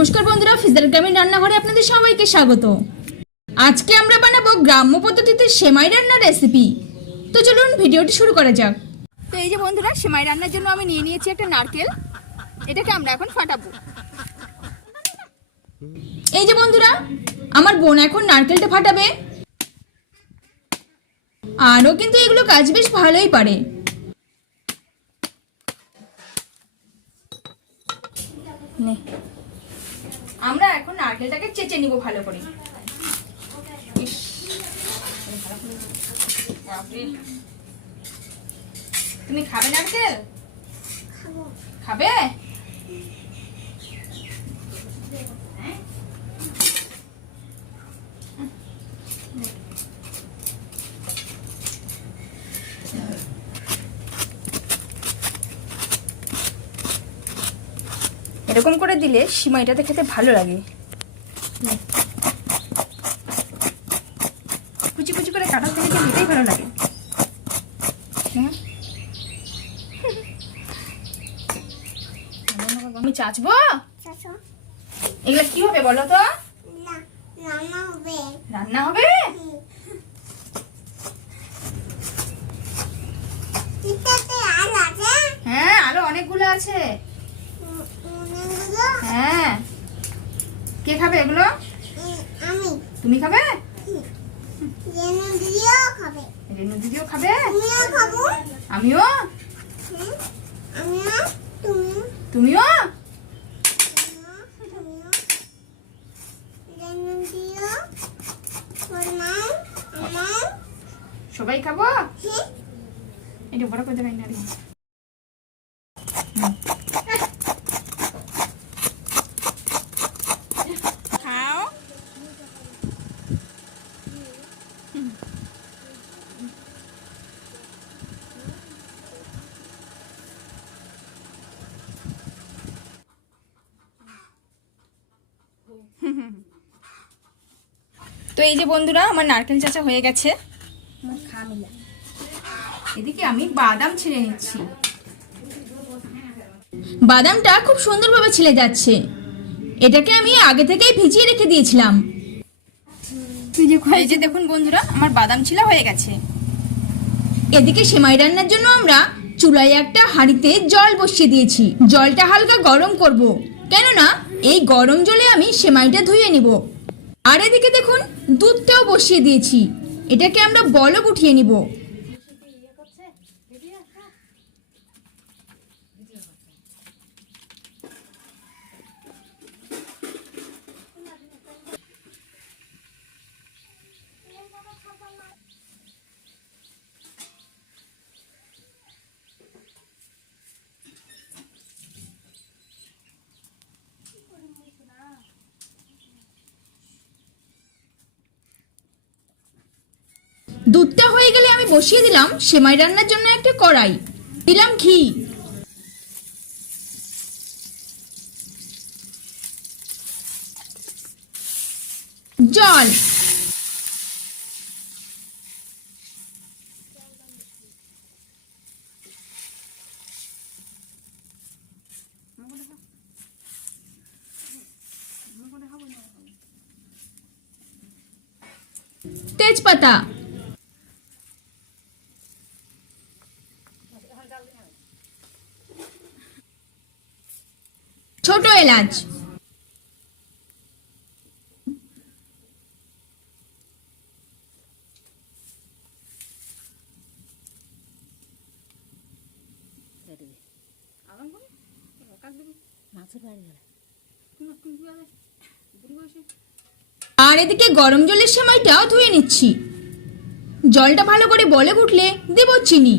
নমস্কার বন্ধুরা, ফিজার গ্রামীণ রান্নাঘরে আপনাদের সবাইকে স্বাগত। আজকে আমরা বানাবো গ্রাম্য পদ্ধতিতে সেমাই রান্নার রেসিপি। তো চলুন ভিডিওটি শুরু করা যাক। তো এই যে বন্ধুরা, সেমাই রান্নার জন্য আমি নিয়ে নিয়েছি একটা নারকেল। এটাকে আমরা এখন ফাটাবো। এই যে বন্ধুরা, আমার বোন এখন নারকেলটা ফাটাবে। আরও কিন্তু এগুলো কাজ বেশ ভালোই পারে। আমরা এখন নারকেলটাকে চেঁচে নিব ভালো করে। তুমি খাবে নারকেল? খাবে? এরকম করে দিলে সিমাইটাতে খেতে ভালো লাগে। কুচি কুচি করে কাটার থেকে এটাই ভালো লাগে। আমি চাচবো। এগুলো কি হবে বলো তো? রান্না হবে। হ্যাঁ, আরো অনেকগুলো আছে। হ্যাঁ, কে খাবে এগুলো? আমি। তুমি খাবে? রেনু দিদিও খাবে। আমিও। তুমিও। সবাই খাবো। এটা বড় করে দেবেন না। খাও। তো এই যে বন্ধুরা, আমার নারকেল চাচা হয়ে গেছে। এদিকে আমি বাদাম ছিলে নিচ্ছি। বাদামটা খুব সুন্দরভাবে ছিলে যাচ্ছে। এটাকে আমি আগে থেকেই ভিজিয়ে রেখে দিয়েছিলাম। এই যে দেখুন বন্ধুরা, আমার বাদাম ছিলা হয়ে গেছে। এদিকে সেমাই রান্নার জন্য আমরা চুলায় একটা হাঁড়িতে জল বসিয়ে দিয়েছি। জলটা হালকা গরম করব, কেননা এই গরম জলে আমি সেমাইটা ধুয়ে নিব। আর এদিকে দেখুন, দুধটাও বসিয়ে দিয়েছি। এটাকে আমরা বলক উঠিয়ে নিব। দুধটা হয়ে গেলে আমি বসিয়ে দিলাম সেমাই রান্নার জন্য একটা কড়াই। দিলাম ঘি, জল, তেজপাতা, ছোট এলাচ, আর এদিকে গরম জলের সেমাইটাও ধুয়ে নিচ্ছি। জলটা ভালো করে বলক উঠলে দেব চিনি।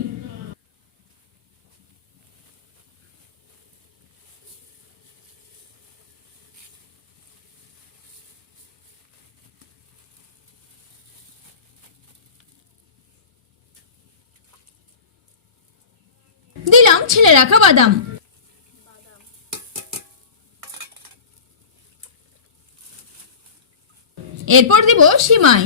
দিলাম ছিলে রাখা বাদাম। এরপর দিব সিমাই।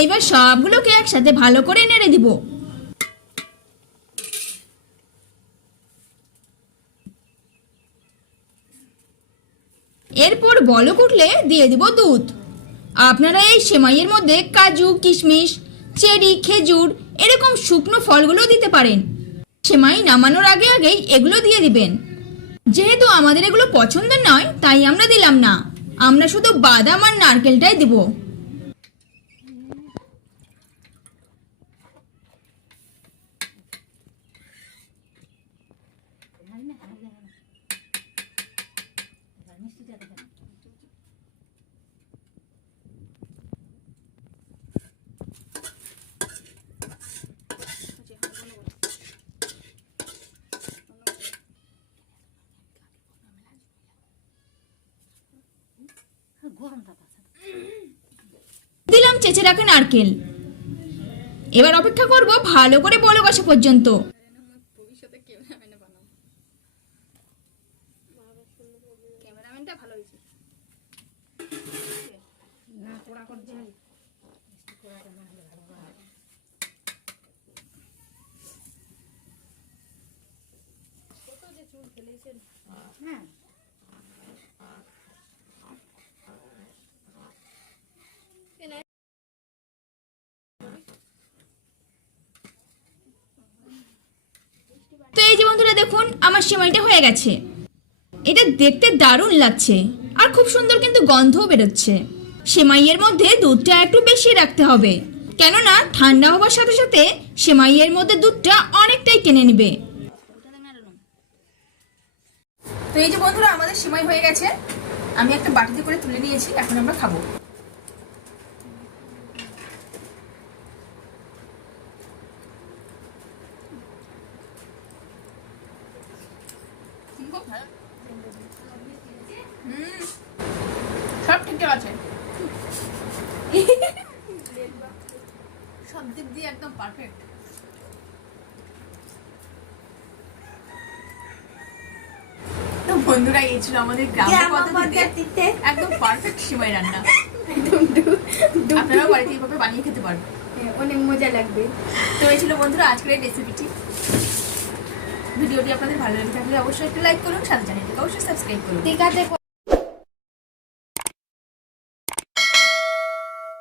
এইবার সবগুলোকে একসাথে ভালো করে নেড়ে দিব। এরপর বলক উঠলে দিয়ে দিব দুধ। আপনারা এই সেমাইয়ের মধ্যে কাজু, কিশমিশ, চেরি, খেজুর এরকম শুকনো ফলগুলো দিতে পারেন। সেমাই নামানোর আগে আগেই এগুলো দিয়ে দিবেন। যেহেতু আমাদের এগুলো পছন্দ নয় তাই আমরা দিলাম না, আমরা শুধু বাদাম আর নারকেলটাই দিব। দিলাম চেঁচে রাখা নারকেল। এবার অপেক্ষা করব ভালো করে বলক আসা পর্যন্ত। তো এই যে বন্ধুরা দেখুন আমার সেমাইটা হয়ে গেছে। এটা দেখতে দারুণ লাগছে আর খুব সুন্দর কিন্তু গন্ধও বেরোচ্ছে। সেমাইয়ের মধ্যে দুধটা একটু বেশি রাখতে হবে, কেননা ঠান্ডা হওয়ার সাথে সাথে সেমাইয়ের মধ্যে দুধটা অনেকটাই টেনে নেবে। তো এই যে বন্ধুরা আমাদের সেমাই হয়ে গেছে, আমি একটা বাটিতে করে তুলে নিয়েছি, এখন আমরা খাবো। সব ঠিকঠাক আছে, সব দিক দিয়ে একদম পারফেক্ট। তো বন্ধুরা এই ছিল আমাদের গ্রামের পদ্ধতিতে একদম পারফেক্ট সেমাই রান্না। আপনারাও বাড়িতে এইভাবে বানিয়ে খেতে পারবেন, অনেক মজা লাগবে। তো এই ছিল বন্ধুরা আজকের এই রেসিপিটি। ভিডিওটি আপনাদের ভালো লেগে থাকলে অবশ্যই একটা লাইক করুন, সাথে চ্যানেলটিকে অবশ্যই সাবস্ক্রাইব করুন। ঠিক আছে।